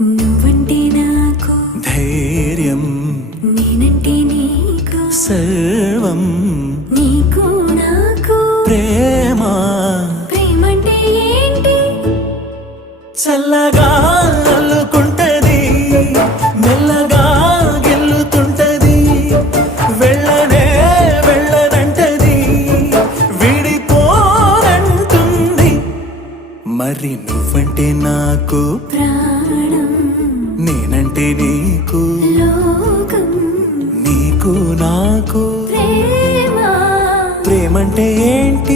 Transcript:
నువ్వంటే నాకు ధైర్యం, నేనంటే నీకు సర్వం, నీకు నాకు ప్రేమ. ప్రేమంటే ఏంటి? చల్లగా అల్లుకుంటది, మెల్లగా గెల్లుతుంటది, వెళ్ళనే వెళ్ళనంటది, విడిపోనంటుంది. మరి నువ్వంటే నాకు ప్రాణం, నేనంటే నీకు లోకం, నీకు నాకు ప్రేమ. ప్రేమంటే ఏంటి?